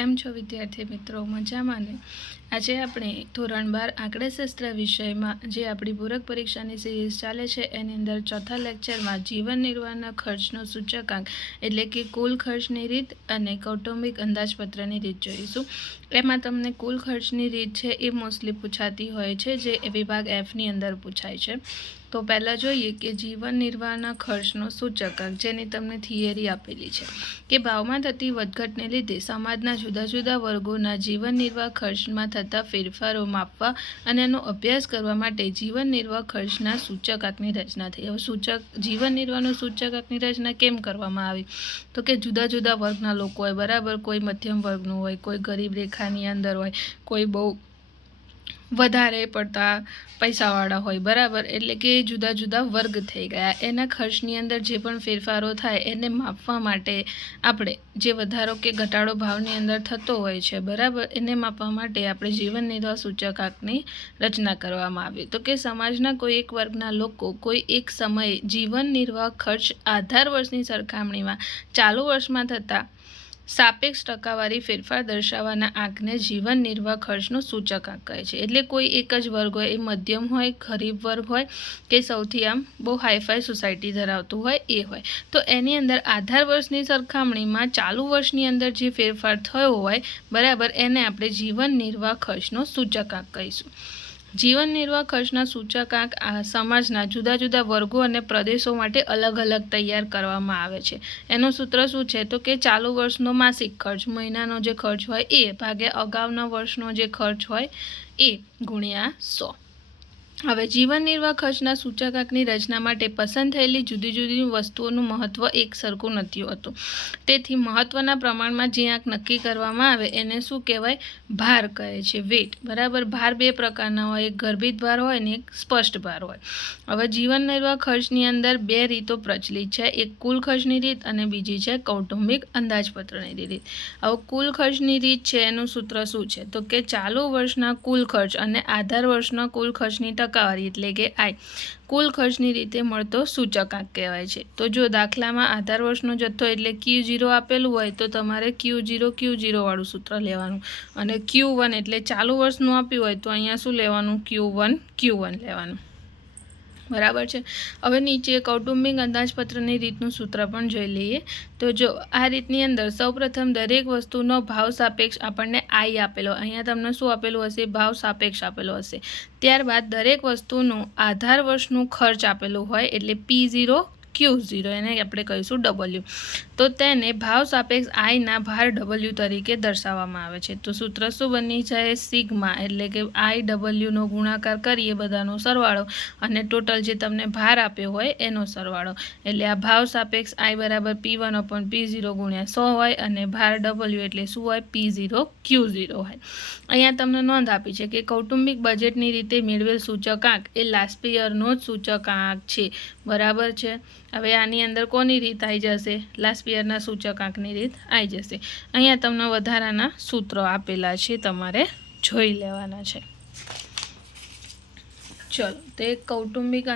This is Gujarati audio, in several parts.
કેમ છો વિદ્યાર્થી મિત્રો? મજામાં ને? આજે આપણે ધોરણ 12 આંકડાશાસ્ત્ર વિષયમાં જે આપણી પૂરક પરીક્ષાની સિરીઝ ચાલે છે એની અંદર ચોથા લેક્ચરમાં જીવન નિર્વાહના ખર્ચનો સૂચકાંક એટલે કે કુલ ખર્ચની રીત અને કૌટુંબિક અંદાજપત્રની રીત જોઈશું. એમાં તમને કુલ ખર્ચની રીત છે એ મોસ્ટલી પૂછાતી હોય છે, જે વિભાગ Fની અંદર પૂછાય છે. તો પહેલાં જોઈએ કે જીવન નિર્વાહના ખર્ચનો સૂચકાંક, જેની તમને થિયરી આપેલી છે કે ભાવમાં થતી વધઘટને લીધે સમાજના જુદા જુદા વર્ગોના જીવન નિર્વાહ ખર્ચમાં થતા ફેરફારો માપવા અને એનો અભ્યાસ કરવા માટે જીવન નિર્વાહ ખર્ચના સૂચકાંકની રચના થઈ. હવે જીવન નિર્વાહનું સૂચકાંકની રચના કેમ કરવામાં આવી? તો કે જુદા જુદા વર્ગના લોકો હોય, બરાબર. કોઈ મધ્યમ વર્ગનું હોય, કોઈ ગરીબ રેખાની અંદર હોય, કોઈ બહુ વધારે પડતા પૈસાવાળા હોય, બરાબર. એટલે કે જુદા જુદા વર્ગ થઈ ગયા. એના ખર્ચની અંદર જે પણ ફેરફારો થાય એને માપવા માટે આપણે જે વધારો કે ઘટાડો ભાવની અંદર થતો હોય છે, બરાબર, એને માપવા માટે આપણે જીવન નિર્વાહ સૂચકાંકની રચના કરવામાં આવી. તો કે સમાજના કોઈ એક વર્ગના લોકો કોઈ એક સમયે જીવન નિર્વાહ ખર્ચ આધાર વર્ષની સરખામણીમાં ચાલુ વર્ષમાં થતા સાપેક્ષ ટકાવારી ફેરફાર દર્શાવવાના આંકને જીવન નિર્વાહ ખર્ચનો સૂચકાંક કહે છે. એટલે કોઈ એક જ વર્ગ હોય, એ મધ્યમ હોય, ગરીબ વર્ગ હોય કે સૌથી આમ બહુ હાઈફાઈ સોસાયટી ધરાવતું હોય એ હોય, તો એની અંદર આધાર વર્ષની સરખામણીમાં ચાલુ વર્ષની અંદર જે ફેરફાર થયો હોય, બરાબર, એને આપણે જીવન નિર્વાહ ખર્ચનો સૂચકાંક કહીશું. જીવન નિર્વાહ ખર્ચના સૂચકાંક સમાજના જુદા જુદા વર્ગો અને પ્રદેશો માટે અલગ અલગ તૈયાર કરવામાં આવે છે. એનું સૂત્ર શું છે? તો કે ચાલુ વર્ષનો માસિક ખર્ચ, મહિનાનો જે ખર્ચ હોય એ ભાગ્યા અગાઉના વર્ષનો જે ખર્ચ હોય એ ગુણ્યા 100. હવે જીવન નિર્વાહ ખર્ચના સૂચકાંકની રચના માટે પસંદ થયેલી જુદી જુદી વસ્તુઓનું મહત્ત્વ એક સરખું નથી હોતું. તેથી મહત્ત્વના પ્રમાણમાં જે આંક નક્કી કરવામાં આવે એને શું કહેવાય? ભાર કહે છે, વેટ, બરાબર. ભાર બે પ્રકારના હોય, એક ગર્ભિત ભાર હોય ને એક સ્પષ્ટ ભાર હોય. હવે જીવન નિર્વાહ ખર્ચની અંદર બે રીતો પ્રચલિત છે, એક કુલ ખર્ચની રીત અને બીજી છે કૌટુંબિક અંદાજપત્રની રીત. હવે કુલ ખર્ચની રીત છે એનું સૂત્ર શું છે? તો કે ચાલુ વર્ષના કુલ ખર્ચ અને આધાર વર્ષના કુલ ખર્ચની ટકાવારી એટલે કે I કુલ ખર્ચની રીતે મળતો સૂચકાંક કહેવાય છે. તો જો દાખલામાં આધાર વર્ષનો જથ્થો એટલે Q0 આપેલું હોય તો તમારે Q0 વાળું સૂત્ર લેવાનું, અને Q1 એટલે ચાલુ વર્ષનું આપ્યું હોય તો અહીંયા શું લેવાનું? Q1 લેવાનું, બરાબર છે. હવે નીચે કૌટુંબિક અંદાજપત્રની રીતનું સૂત્ર પણ જોઈ લઈએ. તો જો આ રીતની અંદર સૌપ્રથમ દરેક વસ્તુનો ભાવ સાપેક્ષ આપણને I આપેલો, અહીંયા તમને શું આપેલું હશે? ભાવ સાપેક્ષ આપેલો હશે. ત્યારબાદ દરેક વસ્તુનું આધાર વર્ષનું ખર્ચ આપેલું હોય એટલે P0 Q0, એને આપણે કહીશું W. તો તેને ભાવ સાપેક્ષ I ના ભાર W તરીકે દર્શાવવામાં આવે છે. તો સૂત્ર શું બની જાય? સિગ્મા એટલે કે IWનો ગુણાકાર કરીએ બધાનો સરવાળો અને ટોટલ જે તમને ભાર આપ્યો હોય એનો સરવાળો. એટલે આ ભાવ સાપેક્ષ I બરાબર P1/P0 ગુણ્યા 100 હોય અને ભાર W એટલે શું હોય? P0 Q0 હોય. અહીંયા તમને નોંધ આપી છે કે કૌટુંબિક બજેટની રીતે મેળવેલ સૂચકાંક એ લાસ્ટ યરનો જ સૂચકાંક છે, બરાબર છે. હવે આની અંદર કોની રીત આવી જશે? લાસ્ટ યરના સૂચકાંકની રીત આવી જશે. અહીંયા તમને વધારાના સૂત્રો આપેલા છે, તમારે જોઈ લેવાના છે. ચલો, તો એક કૌટુંબિક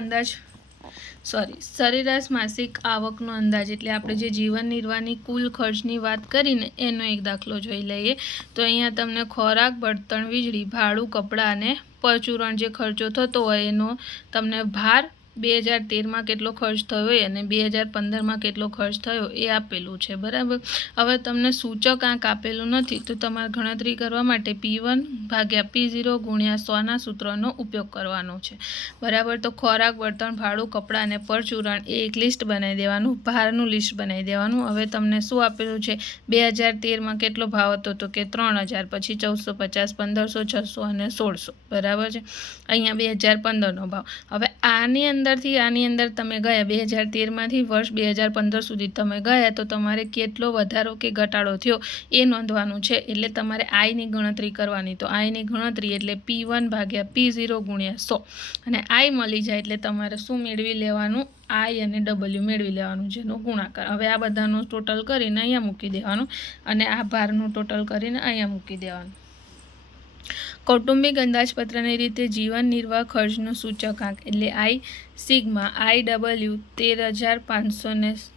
સરેરાશ માસિક આવકનો અંદાજ એટલે આપણે જે જીવન નિર્વાહની કુલ ખર્ચની વાત કરીને એનો એક દાખલો જોઈ લઈએ. તો અહીંયા તમને ખોરાક, બળતણ, વીજળી, ભાડું, કપડાં અને પરચુરણ જે ખર્ચો થતો હોય એનો તમને ભાર 2013માં કેટલો ખર્ચ થયો હોય અને 2015માં કેટલો ખર્ચ થયો એ આપેલું છે, બરાબર. હવે તમને સૂચકાંક આપેલું નથી તો તમારે ગણતરી કરવા માટે P1/P0 ગુણ્યા 100ના સૂત્રનો ઉપયોગ કરવાનો છે, બરાબર. તો ખોરાક, બળતણ, ભાડું, કપડાં અને પરચુરણ એ એક લિસ્ટ બનાવી દેવાનું, ભારનું લિસ્ટ બનાવી દેવાનું. હવે તમને શું આપેલું છે? 2013માં કેટલો ભાવ હતો? તો કે 3000, પછી 1450, 1500, 600 અને 1600, બરાબર છે. અહીંયા 2015નો ભાવ. હવે આની અંદર તમે ગયા 2013માંથી વર્ષ 2015 સુધી તમે ગયા તો તમારે કેટલો વધારો કે ઘટાડો થયો એ નોંધવાનું છે. એટલે તમારે Iની ગણતરી કરવાની. તો Iની ગણતરી એટલે P1/P0 ગુણ્યા 100 અને I મળી જાય એટલે તમારે શું મેળવી લેવાનું? I અને W મેળવી લેવાનું, જેનો ગુણાકાર. હવે આ બધાનું ટોટલ કરીને અહીંયા મૂકી દેવાનું અને આ ભારનું ટોટલ કરીને અહીંયા મૂકી દેવાનું. કૌટુંબિક અંદાજપત્રની રીતે જીવન નિર્વાહ ખર્ચનું સૂચકાંક એટલે I સિગ્મા IW 13,500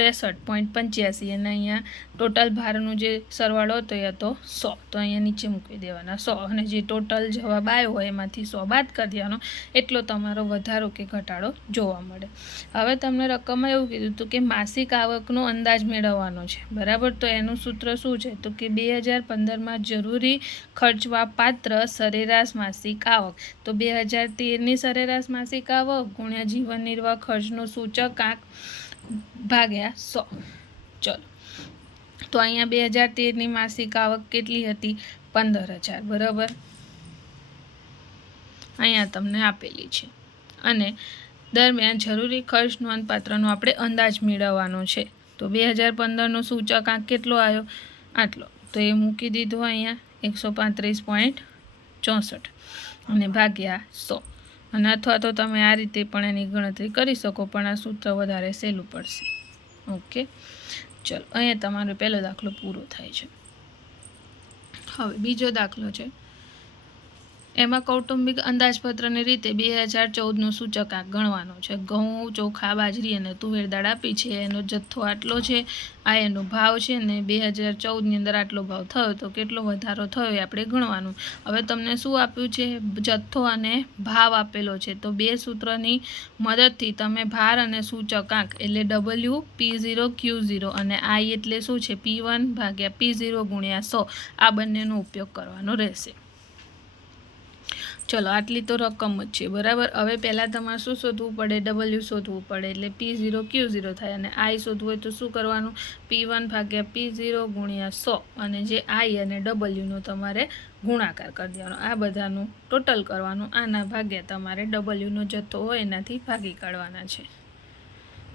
63.85 અને અહીંયા ટોટલ ભારનું જે સરવાળો હતો એ હતો 100. તો અહીંયા નીચે મૂકી દેવાના 100 અને જે ટોટલ જવાબ આવ્યો હોય એમાંથી 100 બાદ કરી દેવાનો, એટલો તમારો વધારો કે ઘટાડો જોવા મળે. હવે તમને રકમમાં એવું કીધું હતું કે માસિક આવકનો અંદાજ મેળવવાનો છે, બરાબર. તો એનું સૂત્ર શું છે? તો કે 2015માં જરૂરી ખર્ચવા પાત્ર સરેરાશ માસિક આવક. તો 2013ની સરેરાશ માસિક આવક ગુણ્યા જીવન નિર્વાહ ખર્ચનો સૂચકાંક ભાગ્યા 100. ચલો, તો અહીંયા 2013ની માસિક આવક કેટલી હતી? 15,000, બરાબર. અહીંયા તમને આપેલી છે અને દરમિયાન જરૂરી ખર્ચ નોંધપાત્રનો આપણે અંદાજ મેળવવાનો છે. તો 2015નો સૂચકાંક કેટલો આવ્યો? આટલો. તો એ મૂકી દીધો અહીંયા 135.64 અને ભાગ્યા 100. અને અથવા તો તમે આ રીતે પણ એની ગણતરી કરી શકો, પણ આ સૂત્ર વધારે સહેલું પડશે. ઓકે, ચલો અહીંયા તમારો પહેલો દાખલો પૂરો થાય છે. હવે બીજો દાખલો છે, એમાં કૌટુંબિક અંદાજપત્રની રીતે 2014નો સૂચકાંક ગણવાનો છે. ઘઉં, ચોખા, બાજરી અને તુવેર દાળ આપી છે, એનો જથ્થો આટલો છે, આ એનો ભાવ છે ને 2014ની અંદર આટલો ભાવ થયો, તો કેટલો વધારો થયો એ આપણે ગણવાનું. હવે તમને શું આપ્યું છે? જથ્થો અને ભાવ આપેલો છે. તો બે સૂત્રની મદદથી તમે ભાર અને સૂચકાંક એટલે W P0 Q0 અને I એટલે શું છે? P1 ભાગ્યા P0 ગુણ્યા 100 આ બંનેનો ઉપયોગ કરવાનો રહેશે. ચલો, આટલી તો રકમ જ છે, બરાબર. હવે પહેલાં તમારે શું શોધવું પડે? W શોધવું પડે, એટલે P0 Q0 થાય અને I શોધવું હોય તો શું કરવાનું? P1 ભાગ્યા P0 ગુણ્યા 100 અને જે I અને Wનો તમારે ગુણાકાર કરી દેવાનો. આ બધાનું ટોટલ કરવાનું, આના ભાગ્યા તમારે Wનો જથ્થો હોય એનાથી ભાગી કાઢવાના છે.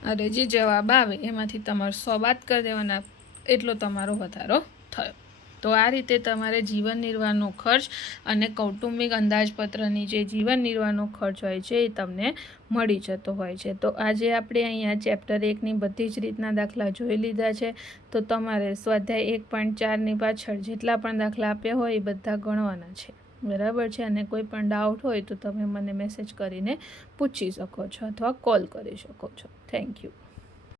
અને જે જવાબ આવે એમાંથી તમારે 100 બાદ કરી દેવાના, એટલો તમારો વધારો થયો. તો આ રીતે તમારે જીવન નિર્વાહનો ખર્ચ અને કૌટુંબિક અંદાજપત્રની જે જીવન નિર્વાહનો ખર્ચ હોય છે એ તમને મળી જતો હોય છે. તો આજે આપણે અહીંયા ચેપ્ટર 1ની બધી જ રીતના દાખલા જોઈ લીધા છે. તો તમારે સ્વાધ્યાય 1.4ની પાછળ જેટલા પણ દાખલા આપ્યા હોય એ બધા ગણવાના છે, બરાબર છે. અને કોઈ પણ ડાઉટ હોય તો તમે મને મેસેજ કરીને પૂછી શકો છો અથવા કોલ કરી શકો છો. Thank you.